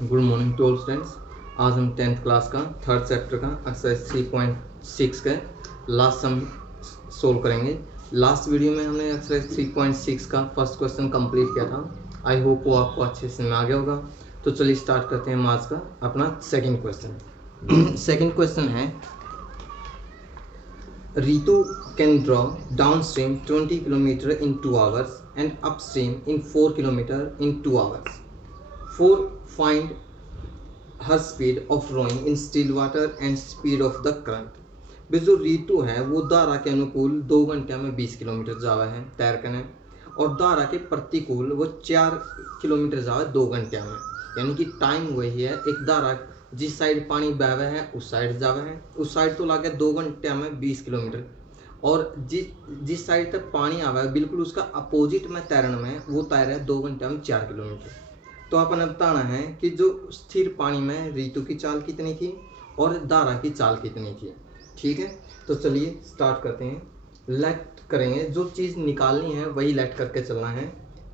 Good morning to all students. आज हम 10th class का थर्ड चैप्टर का एक्सरसाइज 3.6 का लास्ट सम सोल्व करेंगे। लास्ट वीडियो में हमने एक्सरसाइज 3.6 का फर्स्ट क्वेश्चन कंप्लीट किया था। आई होप वो आपको अच्छे से में आ गया होगा। तो चलिए स्टार्ट करते हैं हम आज का अपना सेकंड क्वेश्चन। सेकंड क्वेश्चन है, Ritu can draw downstream 20 km in 2 hours and upstream in 4 km in 2 hours. 4. Find her speed of rowing in still water and speed of the current. जो रीतु है वो दारा के अनुकूल 2 घंटे में 20 किलोमीटर जावा है तैर कर, और दारा के प्रतिकूल वो 4 किलोमीटर जावा 2 घंटे में। यानी कि टाइम वही है, एक दारा जिस साइड पानी बहवे है उस साइड जावे है, उस साइड तो लागे 2 घंटे में 20 किलोमीटर, और जिस साइड तक पानी आवा है बिल्कुल उसका अपोजिट में तैरने में वो तैर है 2 घंटे में 4 किलोमीटर। तो अपन बताना है कि जो स्थिर पानी में रीतु की चाल कितनी थी और दारा की चाल कितनी थी। ठीक है, तो चलिए स्टार्ट करते हैं। लेट करेंगे, जो चीज़ निकालनी है वही लेट करके चलना है।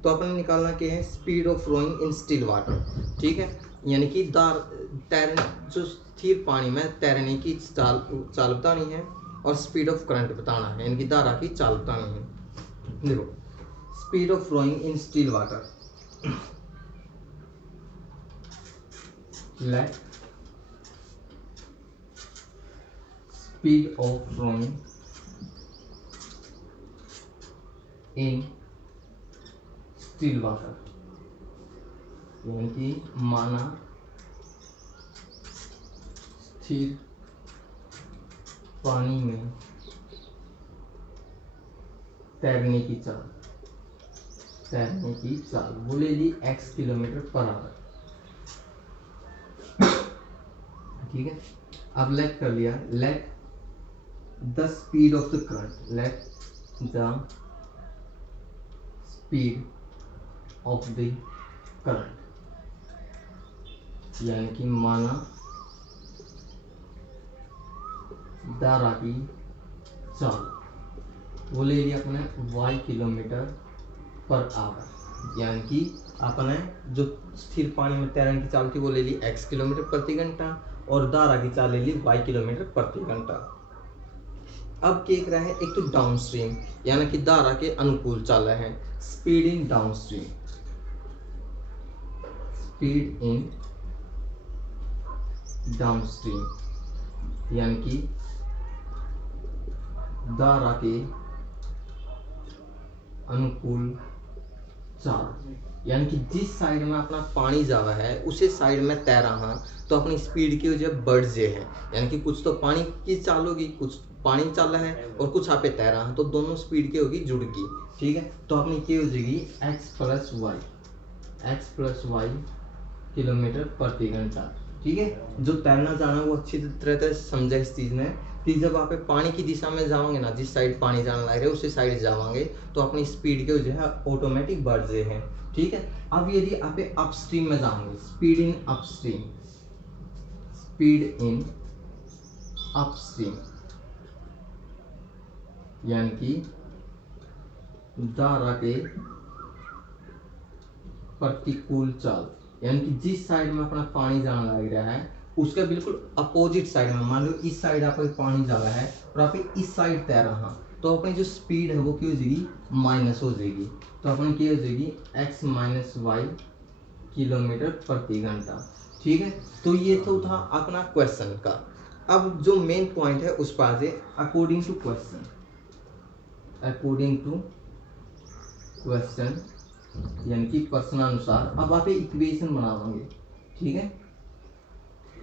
तो अपन निकालना क्या है, speed of rowing in still water. ठीक है, यानी कि जो स्थिर पानी में तैरने की चाल बतानी है, और स्पीड ऑफ करंट बताना है, यानी कि धारा की चाल बतानी है। देखो, speed of rowing in still water, let speed of rowing in still water, यानी कि माना स्थिर पानी में तैरने की चाल वो ले ली x किलोमीटर पर आवर। ठीक है, अब लेट कर लिया, late the speed of the current, late the speed of the current, यानी कि माना धारा की चाल वो ले लिया अपने y किलोमीटर पर आवर, यानी कि अपने जो स्थिर पानी में तैरने की चाल थी वो ले ली x किलोमीटर प्रति घंटा, और धारा की चाल ले ली y किलोमीटर प्रति घंटा। अब क्या कर रहा है, एक तो डाउन स्ट्रीम यानी कि धारा के अनुकूल चाल है, speed in down stream, speed in down stream, यानी कि धारा के अनुकूल चाल, यानी कि जिस साइड में अपना पानी जावा है उसी साइड में तैरा हाँ, तो अपनी स्पीड की वजह बढ़ जे है, यानी कि कुछ तो पानी की चाल होगी, कुछ पानी चल रहा है और कुछ आप पे तैरा हाँ, तो दोनों स्पीड की होगी जुड़गी। ठीक है, तो अपनी क्या हो जाएगी x प्लस वाई किलोमीटर प्रति घंटा। ठीक है, जो तैरना जाना वो अच्छी तरह से समझे इस चीज़ में कि जब आप पानी की दिशा में जाओगे ना, जिस साइड पानी जाने लग रहा है उसी साइड जाओगे तो अपनी स्पीड के जो है ऑटोमेटिक बढ़ जाए हैं। ठीक है, अब यदि आप अपस्ट्रीम में जाओगे, speed in upstream, speed in upstream, यानी कि धारा के प्रतिकूल चाल, यानी कि जिस साइड में अपना पानी जाने लग रहा है उसके बिल्कुल अपोजिट साइड में, मान लो इस साइड आप पानी जा रहा है और आप इस साइड तैर रहा, तो अपनी जो स्पीड है वो क्या हो जाएगी, माइनस हो जाएगी। तो अपनी क्या हो जाएगी x माइनस वाई किलोमीटर प्रति घंटा। ठीक है, तो ये तो था अपना क्वेश्चन का। अब जो मेन पॉइंट है उस पर आ जाए, according to question, according to question, यानी कि प्रश्नानुसार। अब आप इक्वेशन बनाओगे। ठीक है,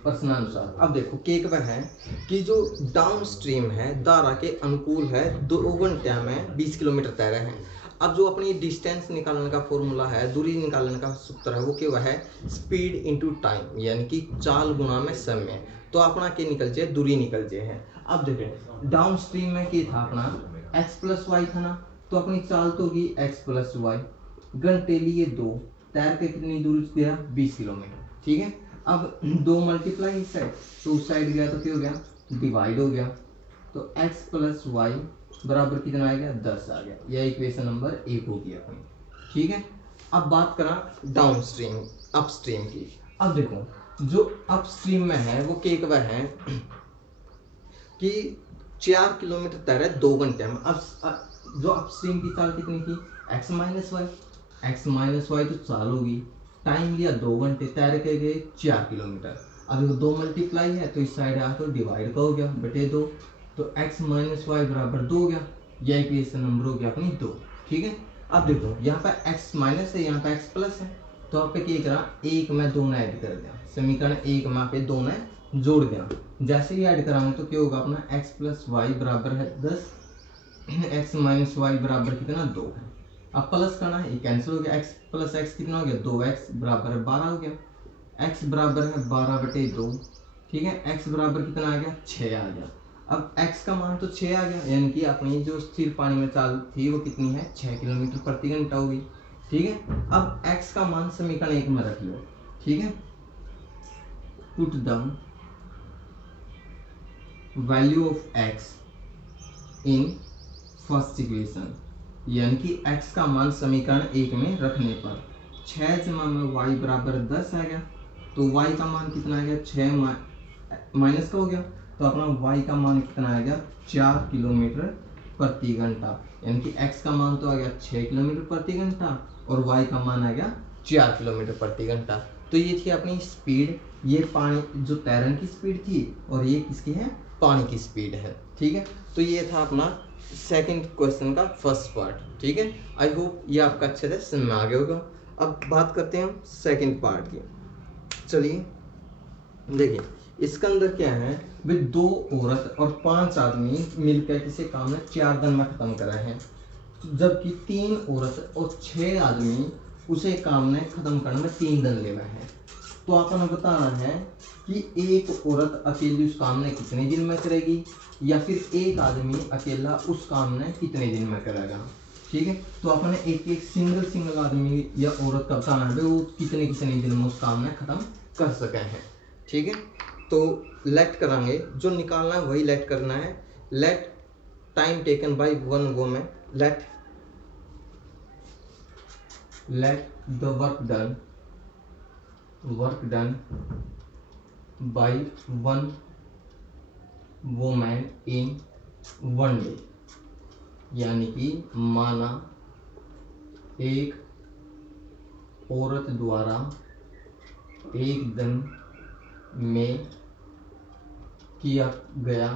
प्रश्नानुसार। अब देखो केक वह है कि जो डाउन स्ट्रीम है धारा के अनुकूल है, 2 घंटे में 20 किलोमीटर तैरे हैं। अब जो अपनी डिस्टेंस निकालने का फॉर्मूला है, दूरी निकालने का सूत्र है, वो क्या है, स्पीड इनटू टाइम, यानी कि चाल गुना में समय। तो अपना क्या निकल जाए, दूरी निकल जाए है। अब देखो डाउन स्ट्रीम में क्या था अपना x प्लस वाई था ना, तो अपनी चाल तो होगी x प्लस वाई, घंटे लिए 2, तैर के कितनी दूरी गया, 20 किलोमीटर। ठीक है, अब 2 मल्टीप्लाई इस साइड, तो उस साइड गया तो क्या हो गया, डिवाइड हो गया, तो x प्लस वाई बराबर कितना आ गया, 10 आ गया। यह इक्वेशन नंबर 1 होगी अपनी। ठीक है, अब बात करा डाउन स्ट्रीम अपस्ट्रीम की। अब देखो जो अपस्ट्रीम में है वो केक वह है कि 4 किलोमीटर तैरे 2 घंटे में। अब जो अपस्ट्रीम की चाल कितनी थी, एक्स माइनस वाई तो चाल होगी, टाइम लिया 2 घंटे, तैर के गए 4 किलोमीटर। अब देखो 2 मल्टीप्लाई है तो इस साइड आया तो डिवाइड का हो गया बटे 2, तो एक्स माइनस वाई बराबर 2 हो गया। यह इक्वेशन नंबर हो गया अपनी 2। ठीक है, अब देखो यहाँ पे एक्स माइनस है, यहाँ पे एक्स प्लस है, तो आप क्या करा, एक में दोनों ऐड कर दिया, समीकरण एक में पे दोनों जोड़ दिया। जैसे ही ऐड कराएंगे तो क्या होगा अपना एक्स प्लस वाई बराबर है 10, एक्स माइनस वाई बराबर कितना 2 है। अब प्लस करना है, ये कैंसिल हो गया, एक्स प्लस एक्स कितना हो गया 2x बराबर है 12 हो गया, x बराबर है 12/2। ठीक है, x बराबर कितना आ गया 6 आ गया। अब x का मान तो 6 आ गया, यानी कि अपनी जो स्थिर पानी में चाल थी वो कितनी है 6 किलोमीटर प्रति घंटा होगी। ठीक है, अब x का मान समीकरण 1 में रख लो। ठीक है, put the value of x in first equation, यानी कि x का मान समीकरण 1 में रखने पर 6 जमा में y बराबर 10 आ गया, तो y का मान कितना आ गया 6 माइनस का हो गया, तो अपना y का मान कितना आ गया 4 किलोमीटर प्रति घंटा, यानी कि x का मान तो आ गया 6 किलोमीटर प्रति घंटा और y का मान आ गया 4 किलोमीटर प्रति घंटा। तो ये थी अपनी स्पीड, ये पानी जो तैरने की स्पीड थी और ये किसकी है, पानी की स्पीड है। ठीक है, तो ये था अपना सेकंड क्वेश्चन का फर्स्ट पार्ट। ठीक है, आई होप ये आपका अच्छे से समझ में आ गया होगा। अब बात करते हैं हम सेकंड पार्ट की। चलिए देखिए, इसके अंदर क्या है भाई, 2 औरत और 5 आदमी मिलकर किसी काम में 4 दिन में खत्म करा है, जबकि 3 औरत और 6 आदमी उसे काम ने खत्म करने में 3 दिन ले हुए हैं। तो आपने बताना है कि एक औरत अकेली उस काम ने कितने दिन में करेगी, या फिर एक आदमी अकेला उस काम ने कितने दिन में करेगा। ठीक है, तो अपने एक एक सिंगल आदमी या औरत का बताना है वो कितने दिन में उस काम ने खत्म कर सके हैं। ठीक है, तो लेट करांगे, जो निकालना है वही लेट करना है। Let time taken by one woman, let the work done by one woman in 1 day, यानी कि माना एक औरत द्वारा एक दिन में किया गया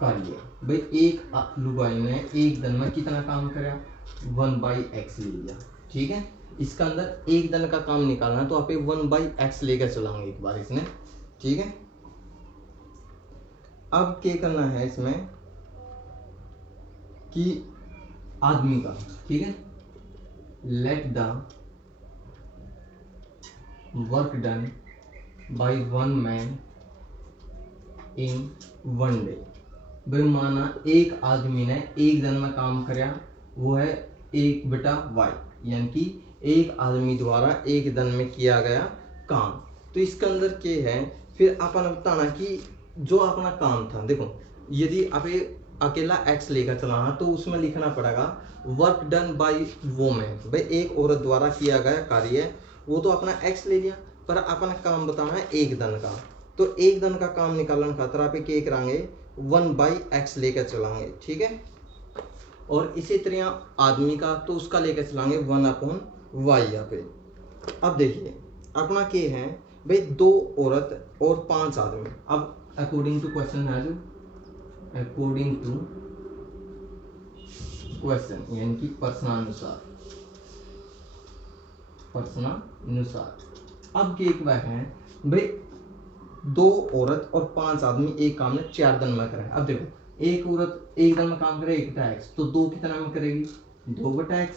कार्य। भाई एक लुगाई ने एक दिन में कितना काम करा, 1/x ले लिया। ठीक है, इसका अंदर एक दिन का काम निकालना, तो आप 1/x लेकर चलाएंगे एक बार इसमें। ठीक है, अब क्या करना है इसमें कि आदमी का, ठीक है, late the work done by one man in 1 day. भाई माना एक आदमी ने एक दिन में काम कराया, वो है 1/y, यानी कि एक आदमी द्वारा एक दिन में किया गया काम। तो इसके अंदर क्या है, फिर अपन बताना कि जो अपना काम था, देखो यदि आप अकेला x लेकर चलाना तो उसमें लिखना पड़ेगा वर्क डन बाय वोमेन। भाई एक औरत द्वारा किया गया कार्य है, वो तो अपना x ले लिया, पर अपना काम बताना है एक दिन का। तो एक दिन का काम निकालने खातर आप क्या कराएंगे 1/x लेकर चलाएंगे। ठीक है, और इसी तरह आदमी का तो उसका लेकर चलाएंगे 1/y यहाँ पे। अब देखिए अपना क्या है भाई, 2 औरत और 5 आदमी। अब अकॉर्डिंग टू क्वेश्चन है, जो अकॉर्डिंग टू क्वेश्चन यानी कि प्रश्नानुसार, अब एक वह है भाई 2 औरत और 5 आदमी एक काम ने 4 दिन में करा है। अब देखो एक औरत एक दिन में काम करे 1/x, तो 2 कितना में करेगी 2/x,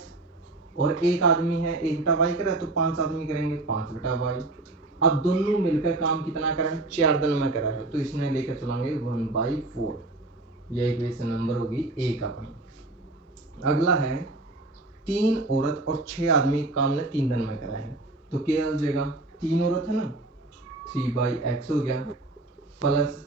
और एक आदमी है 1/y करा तो 5 आदमी करेंगे 5/y। अब दोनों मिलकर काम कितना करा है 4 दिन में करा है, तो इसमें लेकर चलाएंगे 1/4। यह इक्वेशन नंबर होगी 1 अपनी। अगला है 3 औरत और 6 आदमी काम ने 3 दिन में करा है, तो क्या हो जाएगा, 3 औरत है ना 3/x हो गया, प्लस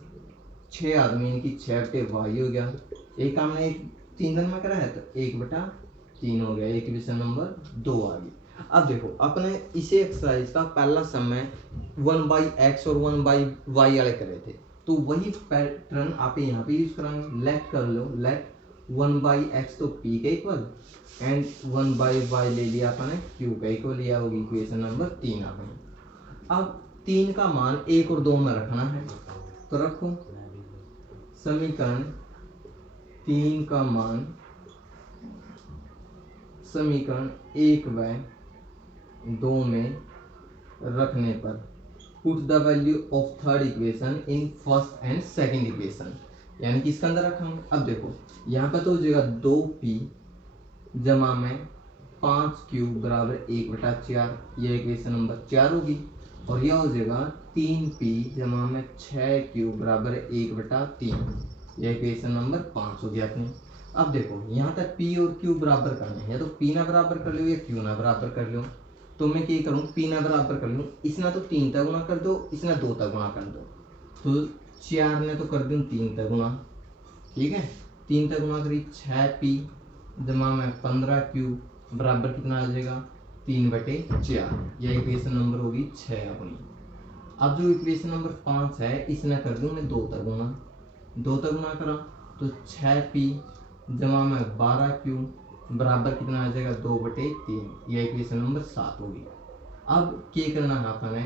6 आदमी यानी कि 6/y हो गया। एक काम ने 3 दिन में करा है तो 1/3 हो गया, इक्वेशन नंबर 2 आ गई। अब देखो अपने इसे एक्सरसाइज का पहला सम में 1/x और 1/y वाले करे थे, तो वही पैटर्न आप यहाँ पे यूज कराएंगे। लेट कर लो, लेट 1/x तो p का इक्वल एंड 1/y ले लिया अपने q का इक्वल, लिया होगी इक्वेशन नंबर 3 आपने। अब 3 का मान 1 और 2 में रखना है, तो रखो समीकरण 3 का मान समीकरण 1 व 2 में रखने पर put the value of third equation in first and second equation, यानी कि इसके अंदर रखेंगे। अब देखो यहाँ पे तो हो जाएगा 2p जमा में 5q बराबर 1/4, यह इक्वेशन नंबर 4 होगी। और यह हो जाएगा 3p जमा में 6q बराबर 1/3, यह इक्वेशन नंबर 5 हो गया अपनी। अब देखो यहाँ तक p और q बराबर करना है, या तो p ना बराबर कर लो या q ना बराबर कर लो। तो मैं क्या करूँ, p ना बराबर कर लूँ, इसने तो 3 तक गुणा कर दो, इसने 2 तक गुणा कर दो, तो 4 ने तो कर दूँ 3 तक गुणा, ठीक है। 3 तक गुणा करी 6p जमा में 15q बराबर कितना आ जाएगा 3/4, यह इक्वेशन नंबर होगी 6 अपनी। अब जो इक्वेशन नंबर 5 है इसने कर दूँ मैं 2 तक गुणा, 2 तक गुणा करा तो 6p जमा में 12q बराबर कितना आ जाएगा 2/3, यह इक्वेशन नंबर 7 होगी। अब क्या करना है अपने,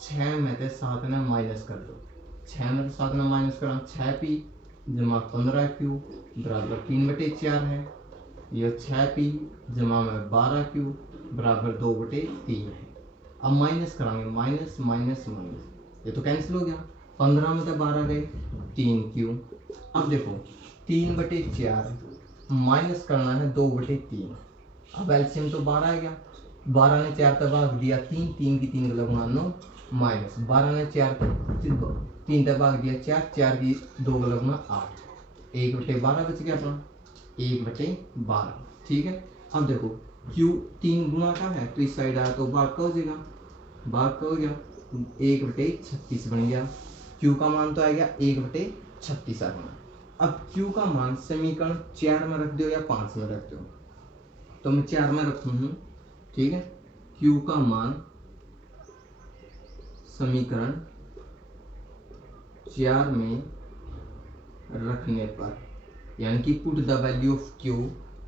6 में से 7 ने माइनस कर दो, 6 में से 7 ने माइनस करा 6p जमा 15q बराबर 3/4 है, यह 6p जमा में 12q बराबर 2/3 है। अब माइनस कराएंगे, माइनस माइनस माइनस, ये तो कैंसिल हो गया, 15 में से 12 गए 3q। अब देखो 3/4 माइनस करना है 2/3, अब एलसीएम तो 12 आ गया, 12 ने 4 तक भाग दिया 3, 3 की 3 का गुणा 9, माइनस 12 ने 4 3 तक भाग दिया 4, 4 की 2 का गुणा 8, 1/12 बच गया अपना 1/12, ठीक है। अब देखो q 3 गुणा का है तो इस साइड आया तो भाग का हो जाएगा, भाग का हो गया 1/36 बन गया, q का मान तो आ गया 1/36 अपना। अब q का मान समीकरण 4 में रख दो या 5 में रख दो, तो मैं 4 में रखूँ हूँ, ठीक है। q का मान समीकरण 4 में रखने पर, यानी कि put the value of q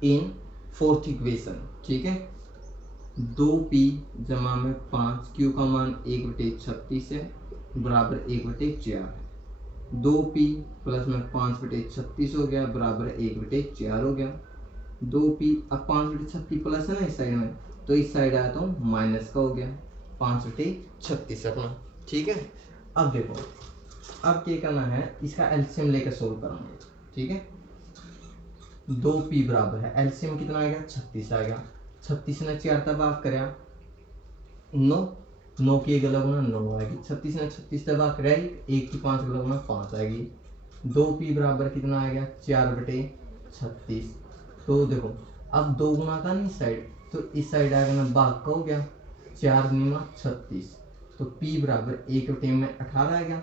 in fourth equation, ठीक है। 2p जमा में 5, q का मान 1/36 है बराबर 1/4, 2p प्लस में 5/36 हो गया बराबर 1/4 हो गया। 2p अब 5/36 प्लस है ना इस साइड में, तो इस साइड आया तो माइनस का हो गया 5/36 अपना, ठीक है। अब देखो अब क्या करना है, इसका एलसीएम लेकर सोल्व करेंगे, ठीक है। 2p बराबर है, एलसीएम कितना आएगा 36 आएगा, 36 ने 4 तक भाग करया 9, 9 की एक अलग गुना 9 आएगी, 36 ने 36 तक भाग कराई 1 की 5 अलग गुना 5 आएगी। 2p बराबर कितना आएगा 4/36, तो देखो अब 2 गुना का नहीं साइड, तो इस साइड आएगा ना भाग का हो गया 4 गुना 36, तो p बराबर 1 में 18 आएगा।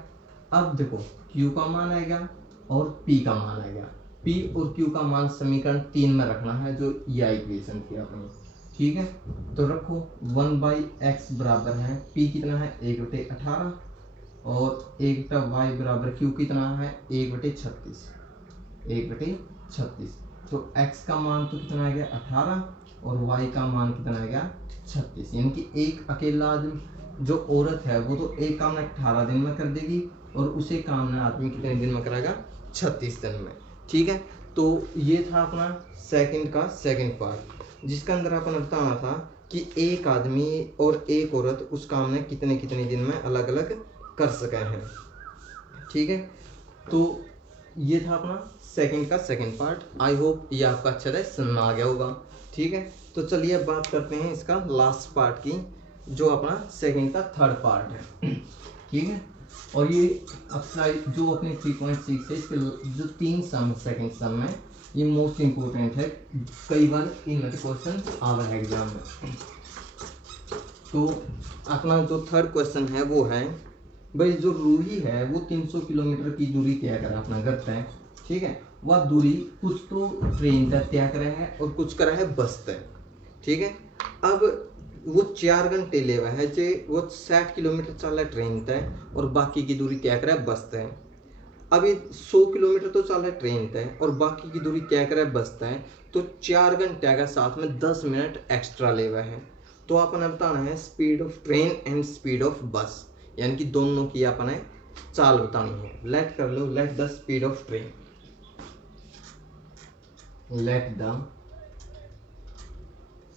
अब देखो q का मान आएगा और p का मान आएगा, p और q का मान समीकरण 3 में रखना है, जो यह इक्वेशन थी अपनी, ठीक है। तो रखो 1/x बराबर है p कितना है 1/18 और 1/y बराबर q कितना है 1/36, 1/36, तो x का मान तो कितना आ गया 18 और y का मान कितना आ गया 36, यानी कि एक अकेला आदमी जो औरत है वो तो एक काम 18 दिन में कर देगी और उसे काम ना आदमी कितने दिन में कराएगा 36 दिन में, ठीक है। तो ये था अपना सेकंड का सेकंड पार्ट, जिसका अंदर अपन बताना था कि एक आदमी और एक औरत उस काम में कितने कितने दिन में अलग अलग कर सके हैं, ठीक है। तो ये था अपना सेकंड का सेकंड पार्ट। आई होप ये आपका अच्छा से समझ में आ गया होगा, ठीक है। तो चलिए अब बात करते हैं इसका लास्ट पार्ट की, जो अपना सेकंड का थर्ड पार्ट है, ठीक है। और ये एक्सरसाइज जो अपने 3.6 है, इसके जो 3 सम सेकंड सम में, ये मोस्ट इम्पोर्टेंट है, कई बार इनमें क्वेश्चन आ रहा है एग्जाम में। तो अपना जो थर्ड क्वेश्चन है वो है भाई, जो रूही है वो 300 किलोमीटर की दूरी तय करा अपना घर तय, ठीक है। वह दूरी कुछ तो ट्रेन तय करा है और कुछ करा है बस तय, ठीक है। अब वो 4 घंटे ले हुआ है जे वो 60 किलोमीटर चल रहा है ट्रेन तय और बाकी की दूरी तय करा है बस तय। अभी 100 किलोमीटर तो चल रहा है ट्रेन तय और बाकी की दूरी तय करा है बस तय, तो 4 घंटे का साथ में 10 मिनट एक्स्ट्रा ले हुआ है। तो अपन बताना है speed of train and speed of बस, यानी कि दोनों की अपन ने चाल बतानी है। लेट कर लो, let the speed of train, let the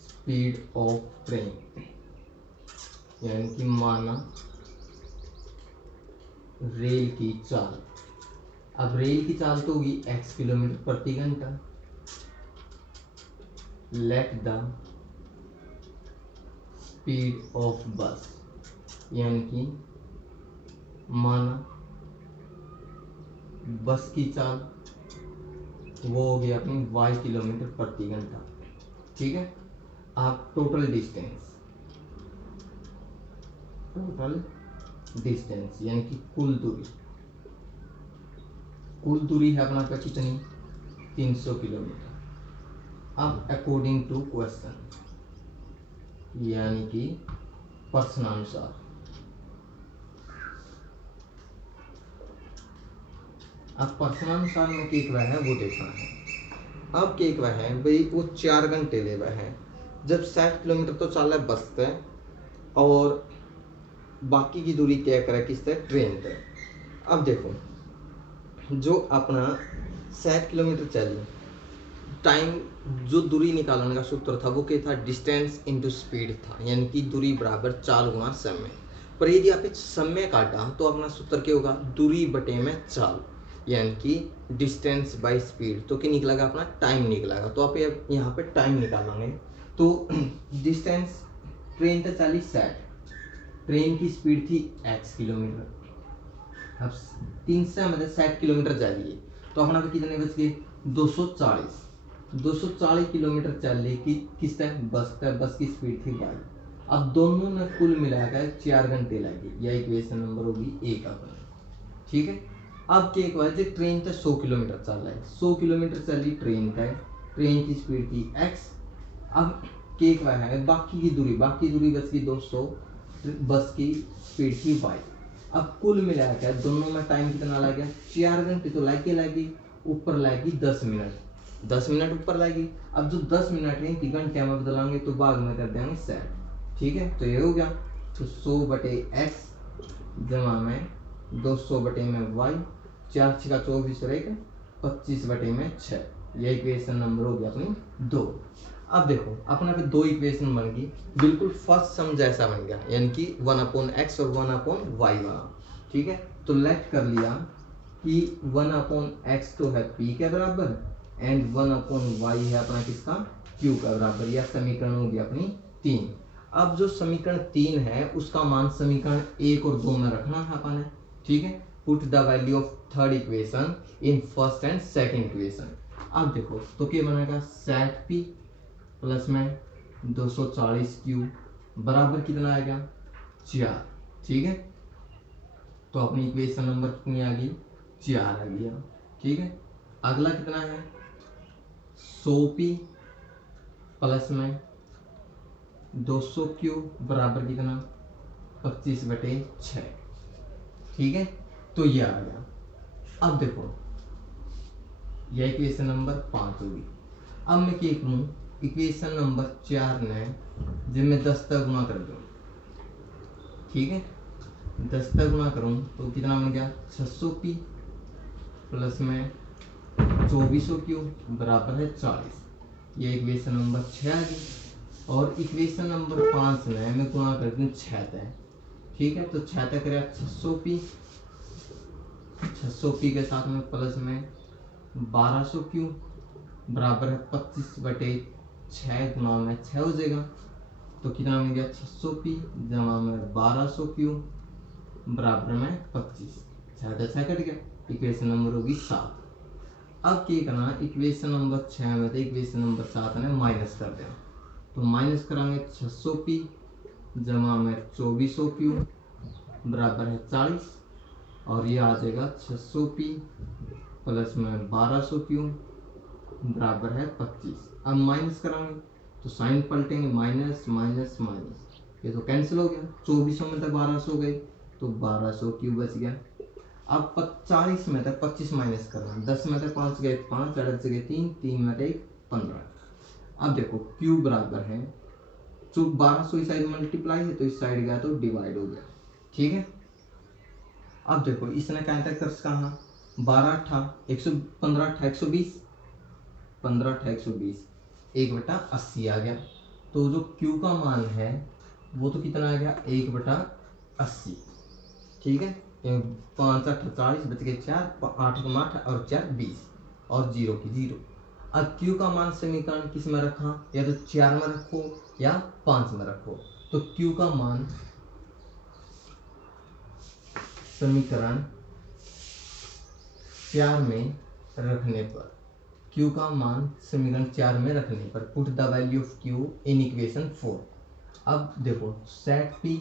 speed of train, यानी कि माना रेल की चाल। अब रेल की चाल तो होगी x किलोमीटर प्रति घंटा। लेट द स्पीड ऑफ बस, यानी कि माना बस की चाल वो होगी अपनी y किलोमीटर प्रति घंटा। ठीक है। आप टोटल डिस्टेंस यानी कि कुल दूरी है अपना का कितनी 300 किलोमीटर। अब अकॉर्डिंग टू क्वेश्चन, यानी कि प्रश्नानुसार, अब प्रश्नानुसार में क्या हुआ है वो देखना है। अब क्या हुआ है भाई, वो 4 घंटे ले हुआ है, जब 60 किलोमीटर तो चल रहा है बस तय और बाकी की दूरी तय करा किस तय ट्रेन तय। अब देखो जो अपना 60 किलोमीटर चली, टाइम जो दूरी निकालने का सूत्र था वो क्या था, डिस्टेंस इनटू स्पीड था, यानी कि दूरी बराबर चाल गुणा समय। पर यदि आप समय काटा तो अपना सूत्र क्या होगा, दूरी बटे में चाल, यानी कि डिस्टेंस बाय स्पीड। तो क्या निकलेगा अपना टाइम निकलेगा। तो आप यहाँ पे टाइम निकालेंगे तो डिस्टेंस ट्रेन तो चली 60, ट्रेन की स्पीड थी x किलोमीटर। अब 300 मतलब 60 किलोमीटर जा रही है तो अपना पे कितने बच गए 240 किलोमीटर चल रही कि किस टाइम बस तक, बस की स्पीड थी y। अब दोनों में कुल मिलाकर 4 घंटे लगे, यह इक्वेशन नंबर होगी 1 अपनी। ठीक है। अब क्या एक बार ट्रेन तक 100 किलोमीटर चल रहा है, 100 किलोमीटर चली ट्रेन तक, ट्रेन की स्पीड थी x। अब क्या एक बार है बाकी की दूरी बच गई 200, बस की स्पीड थी y। अब कुल मिलाकर दोनों में टाइम कितना लग गया 4 घंटे तो लगी, ऊपर लगी 10 मिनट ऊपर लगी। अब जो 10 मिनट है कि घंटे में बदलाएंगे तो बाद में कर देंगे सेट। ठीक है। तो ये हो गया, तो 100 बटे x जमा में 200 बटे में y, 4 6 का 24 रहेगा, 25 बटे में 6। ये इक्वेशन नंबर हो गया अपनी 2। अब देखो अपना पे 2 इक्वेशन बन गई, बिल्कुल फर्स्ट सम जैसा बन गया, यानी कि 1/x और 1/y बना। ठीक है। तो लेट कर लिया कि 1/x तो है p के बराबर एंड 1/y है अपना किसका q का बराबर। यह समीकरण होगी अपनी 3। अब जो समीकरण 3 है उसका मान समीकरण 1 और 2 में रखना है अपन ने। ठीक है। Put the value of third equation in first and second equation. अब देखो तो क्या बनेगा 60p प्लस में 240q बराबर कितना आएगा 4। ठीक है। तो अपनी इक्वेशन नंबर कितनी आ गई 4 आ गया। ठीक है। अगला कितना है 100p प्लस में 200q बराबर कितना 25 बटे 6। ठीक है। तो ये आ गया। अब देखो यह इक्वेशन नंबर 5 होगी। अब मैं क्या करूँ, इक्वेशन नंबर 4 ने जब मैं 10 तक गुणा कर दूँ, ठीक है 10 तक गुणा करूँ तो कितना बन गया 600p प्लस में 2400q बराबर है 40। ये इक्वेशन नंबर 6 आ गई। और इक्वेशन नंबर 5 में मैं गुणा कर दूँ 6 तक। ठीक है। तो 6 तक करेगा 600p के साथ में प्लस में 1200q बराबर है 25 बटे 6 गुणा में 6 हो जाएगा। तो कितना मिल गया 600p जमा में 1200q बराबर में 25, 6 से कट गया, इक्वेशन नंबर होगी 7। अब क्या करना इक्वेशन नंबर 6 में तो इक्वेशन नंबर 7 ने माइनस कर दिया। तो माइनस कराएंगे 600p जमा में 2400q बराबर है 40 और ये आ जाएगा 600p प्लस में 1200q बराबर है 25। अब माइनस कराएंगे तो साइन पलटेंगे, माइनस माइनस माइनस, ये तो कैंसिल हो गया। 2400 में तो 1200 गए, तो 1200 क्यू बच गया। अब 40 में तक 25 माइनस करना, 10 में तक 5 गए 5, 8 जगह 3, 3 में तक 15। अब देखो क्यू बराबर है, जो 1200 इस साइड मल्टीप्लाई है तो इस साइड गया तो डिवाइड हो गया, ठीक है। अब देखो इसने क्या तक कर कहा, 12 था 115 था 120, 15 था 120, 1/80 आ गया। तो जो Q का मान है वो तो कितना आ गया, 1/80, ठीक है। 5 8 40 बच गए 4, 8 8 और 4 20 और 0 की 0। अब Q का मान समीकरण किस में रखा, या तो 4 में रखो या 5 में रखो। तो Q का मान समीकरण 4 में रखने पर, Q का मान समीकरण 4 में रखने पर put the value of Q in equation 4। अब देखो सेट P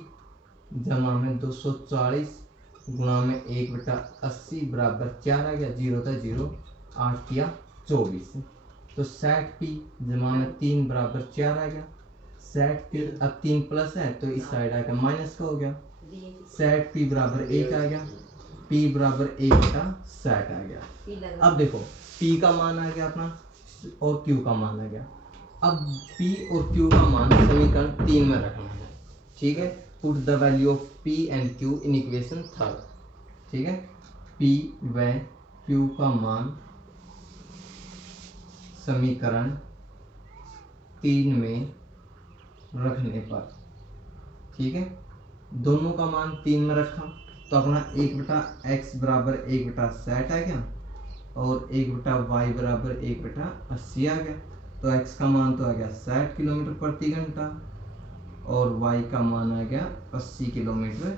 जमा में 240 गुणा में 1/80 बराबर 4 आ गया, 0 था 0, 8 किया 24। तो सेट P जमा में 3 बराबर 4 आ गया। सेट P अब 3 प्लस है तो इस साइड आएगा माइनस का हो गया। सेट P बराबर 1 आ गया, P बराबर 1/60 आ गया। अब देखो P का मान आ गया अपना और Q का मान आ गया। अब P और Q का मान समीकरण 3 में रखना है, ठीक है। Put the value of P and Q in equation 3, ठीक है। P व Q का मान समीकरण 3 में रखने पर, ठीक है। दोनों का मान 3 में रखा तो अपना 1/x बराबर 1/60 आ गया और 1/y बराबर 1/80 आ गया। तो x का मान तो आ गया 60 किलोमीटर प्रति घंटा और y का मान आ गया 80 किलोमीटर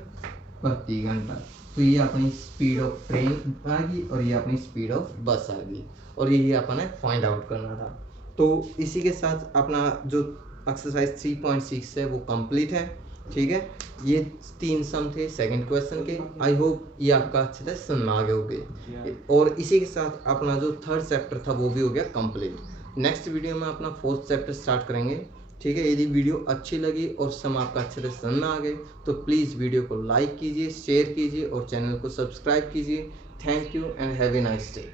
प्रति घंटा। तो ये अपनी स्पीड ऑफ ट्रेन आ गई और ये अपनी स्पीड ऑफ बस आ गई और यही अपने फाइंड आउट करना था। तो इसी के साथ अपना जो एक्सरसाइज 3.6 है वो कंप्लीट है, ठीक है। ये 3 सम थे सेकंड क्वेश्चन के। आई होप ये आपका अच्छे से समझ में आ गए होंगे और इसी के साथ अपना जो थर्ड चैप्टर था वो भी हो गया कंप्लीट। नेक्स्ट वीडियो में अपना फोर्थ चैप्टर स्टार्ट करेंगे, ठीक है। यदि वीडियो अच्छी लगी और सम आपका अच्छे से समझ में आ गए तो प्लीज़ वीडियो को लाइक कीजिए, शेयर कीजिए और चैनल को सब्सक्राइब कीजिए। Thank you and have a nice day.